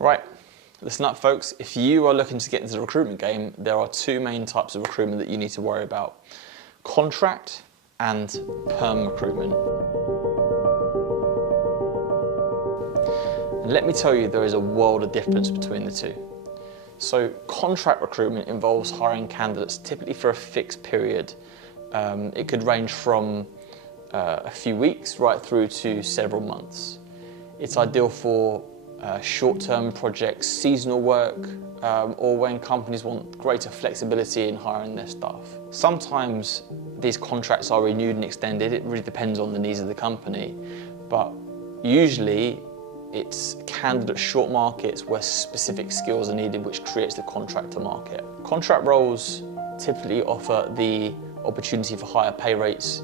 Right, listen up folks. If you are looking to get into the recruitment game, there are two main types of recruitment that you need to worry about. Contract and perm recruitment. And let me tell you, there is a world of difference between the two. So contract recruitment involves hiring candidates typically for a fixed period. It could range from a few weeks right through to several months. It's ideal for short-term projects, seasonal work, or when companies want greater flexibility in hiring their staff. Sometimes these contracts are renewed and extended. It really depends on the needs of the company, but usually it's candidate short markets where specific skills are needed, which creates the contractor market. Contract roles typically offer the opportunity for higher pay rates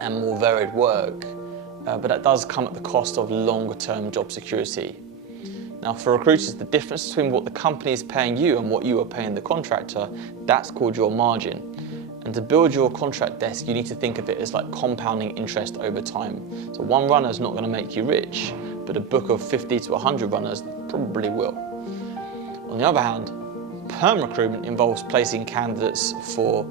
and more varied work, but that does come at the cost of longer term job security. Now for recruiters, the difference between what the company is paying you and what you are paying the contractor, that's called your margin. And to build your contract desk, you need to think of it as like compounding interest over time. So one runner is not going to make you rich, but a book of 50 to 100 runners probably will. On the other hand, perm recruitment involves placing candidates for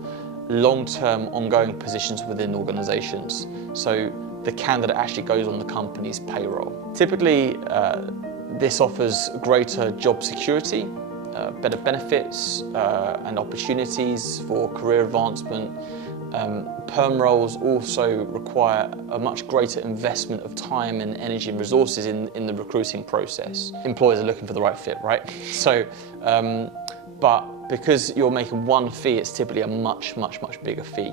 long-term ongoing positions within organizations. So the candidate actually goes on the company's payroll. Typically, this offers greater job security, better benefits and opportunities for career advancement. Perm roles also require a much greater investment of time and energy and resources in the recruiting process. Employers are looking for the right fit, right? So, but because you're making one fee, it's typically a much bigger fee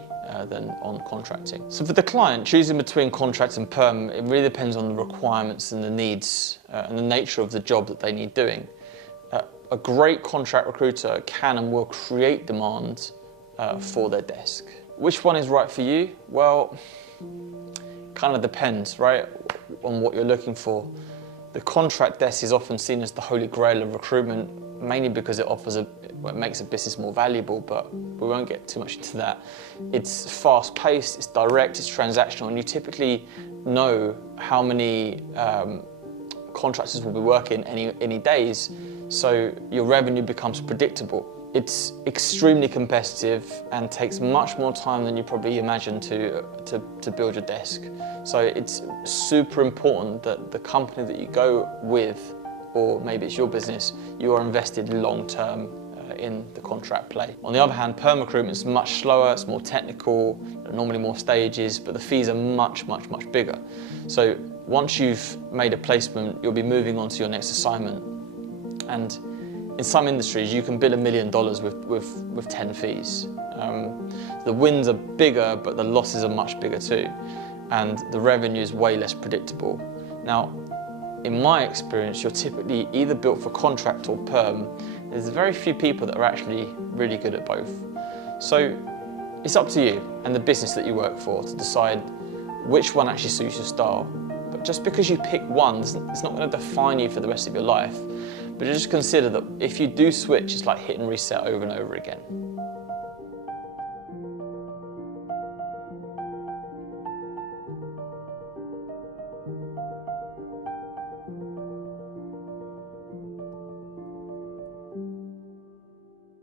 than on contracting. So for the client, choosing between contract and perm, it really depends on the requirements and the needs and the nature of the job that they need doing. A great contract recruiter can and will create demand for their desk. Which one is right for you? Well, kind of depends, right, on what you're looking for. The contract desk is often seen as the holy grail of recruitment, mainly because it makes a business more valuable, but we won't get too much into that. It's fast-paced, it's direct, it's transactional, and you typically know how many contractors will be working any days, so your revenue becomes predictable. It's extremely competitive and takes much more time than you probably imagine to build your desk. So it's super important that the company that you go with, or maybe it's your business, you are invested long-term in the contract play. On the other hand, perm recruitment is much slower, it's more technical, normally more stages, but the fees are much bigger. So once you've made a placement, you'll be moving on to your next assignment. And in some industries, you can bill $1 million with 10 fees. The wins are bigger, but the losses are much bigger too. And the revenue is way less predictable. Now, in my experience, you're typically either built for contract or perm. There's very few people that are actually really good at both. So it's up to you and the business that you work for to decide which one actually suits your style. But just because you pick one, it's not going to define you for the rest of your life. But just consider that if you do switch, it's like hit and reset over and over again.